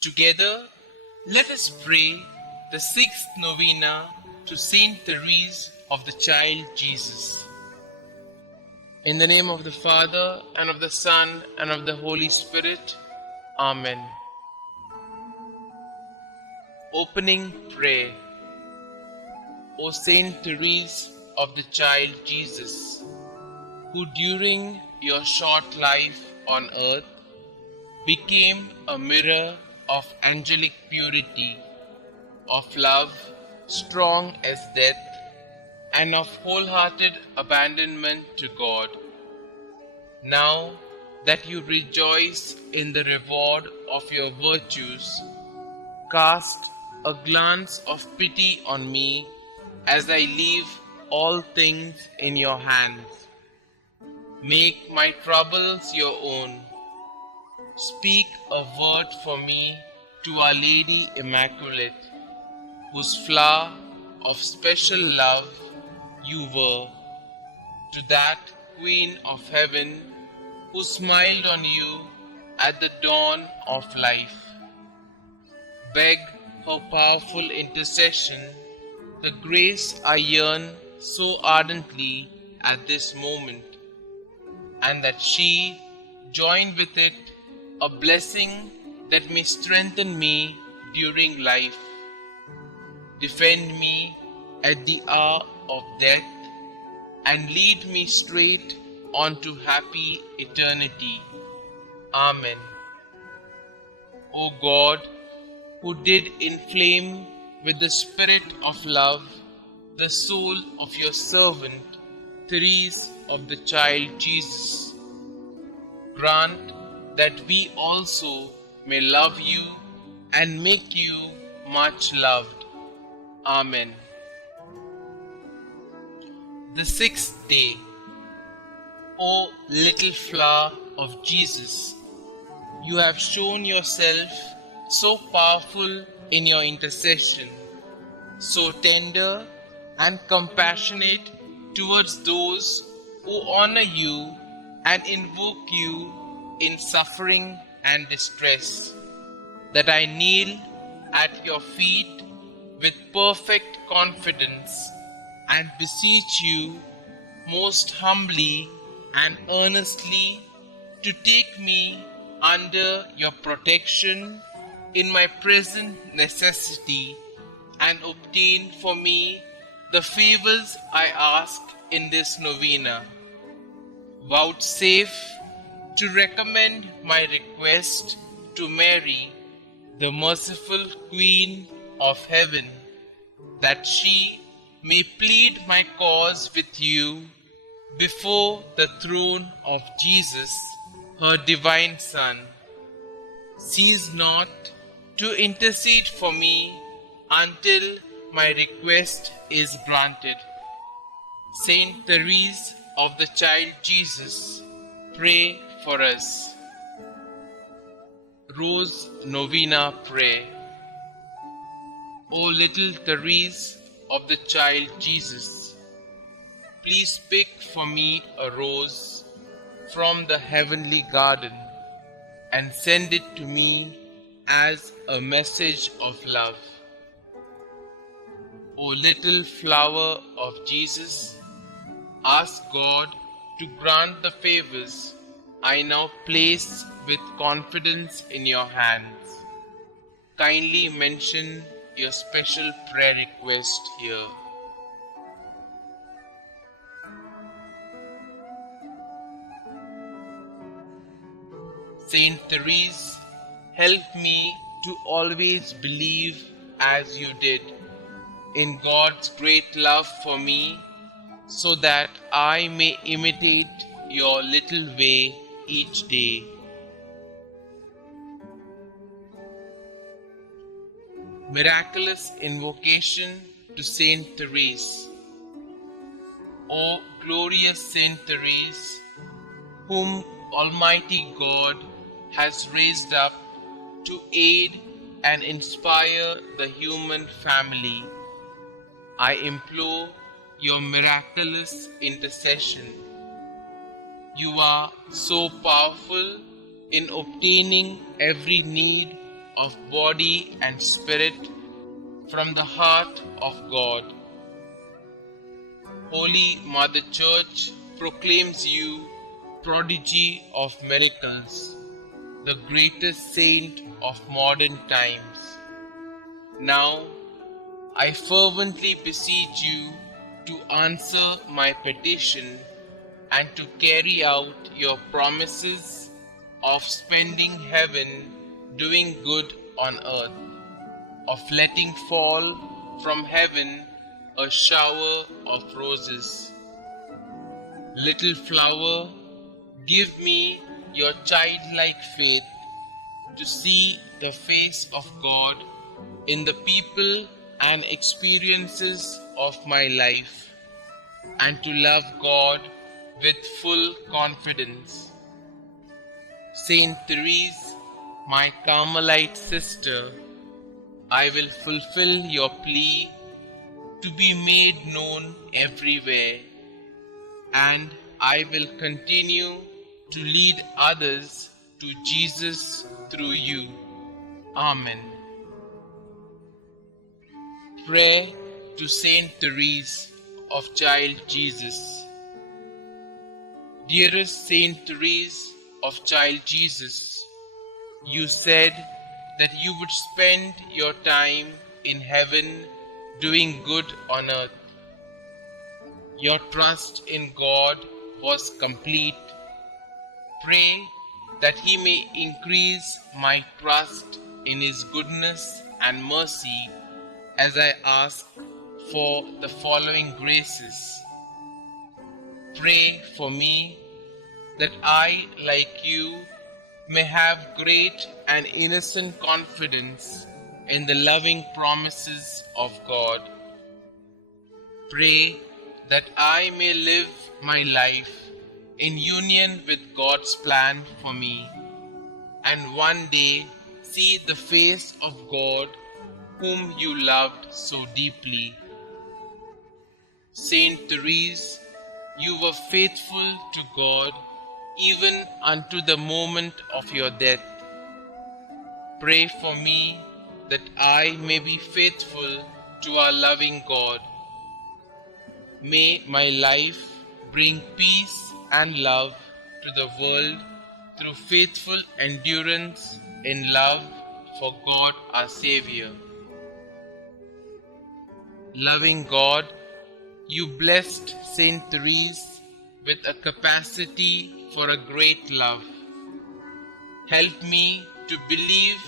Together, let us pray the sixth novena to Saint Therese of the Child Jesus. In the name of the Father, and of the Son, and of the Holy Spirit. Amen. Opening Prayer. O Saint Therese of the Child Jesus, who during your short life on earth became a mirror of angelic purity, of love strong as death, and of wholehearted abandonment to God. Now that you rejoice in the reward of your virtues, cast a glance of pity on me as I leave all things in your hands. Make my troubles your own. Speak a word for me to Our Lady Immaculate, whose flower of special love you were, to that Queen of Heaven who smiled on you at the dawn of life. Beg her powerful intercession, the grace I yearn so ardently at this moment, and that she join with it a blessing that may strengthen me during life, defend me at the hour of death, and lead me straight on to happy eternity. Amen. O God, who did inflame with the spirit of love the soul of your servant, Therese of the Child Jesus, grant that we also may love you and make you much loved. Amen. The sixth day. O little flower of Jesus, you have shown yourself so powerful in your intercession, so tender and compassionate towards those who honor you and invoke you in suffering and distress, that I kneel at your feet with perfect confidence and beseech you most humbly and earnestly to take me under your protection in my present necessity and obtain for me the favors I ask in this novena. Vouchsafe to recommend my request to Mary, the merciful Queen of Heaven, that she may plead my cause with you before the throne of Jesus, her divine Son. Cease not to intercede for me until my request is granted. Saint Therese of the Child Jesus, pray for us. Rose Novena Prayer. O little Therese of the Child Jesus, please pick for me a rose from the heavenly garden and send it to me as a message of love. O little flower of Jesus, ask God to grant the favors I now place with confidence in your hands. Kindly mention your special prayer request here. Saint Therese, help me to always believe as you did in God's great love for me, so that I may imitate your little way each day. Miraculous Invocation to Saint Therese. O glorious Saint Therese, whom Almighty God has raised up to aid and inspire the human family, I implore your miraculous intercession. You are so powerful in obtaining every need of body and spirit from the heart of God. Holy Mother Church proclaims you prodigy of miracles, the greatest saint of modern times. Now, I fervently beseech you to answer my petition and to carry out your promises of spending heaven doing good on earth, of letting fall from heaven a shower of roses. Little flower, give me your childlike faith to see the face of God in the people and experiences of my life, and to love God with full confidence. Saint Therese, my Carmelite sister, I will fulfill your plea to be made known everywhere, and I will continue to lead others to Jesus through you. Amen. Prayer to Saint Therese of Child Jesus. Dearest Saint Therese of Child Jesus, you said that you would spend your time in heaven doing good on earth. Your trust in God was complete. Pray that He may increase my trust in His goodness and mercy as I ask for the following graces. Pray for me that I, like you, may have great and innocent confidence in the loving promises of God. Pray that I may live my life in union with God's plan for me, and one day see the face of God whom you loved so deeply. Saint Therese, you were faithful to God even unto the moment of your death. Pray for me that I may be faithful to our loving God. May my life bring peace and love to the world through faithful endurance in love for God our Savior. Loving God, you blessed Saint Therese with a capacity for a great love. Help me to believe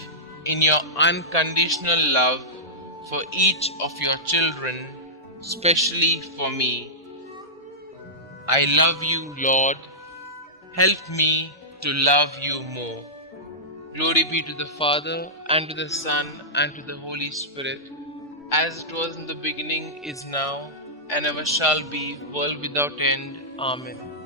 in your unconditional love for each of your children, especially for me. I love you, Lord. Help me to love you more. Glory be to the Father, and to the Son, and to the Holy Spirit, as it was in the beginning, is now, and ever shall be, world without end. Amen.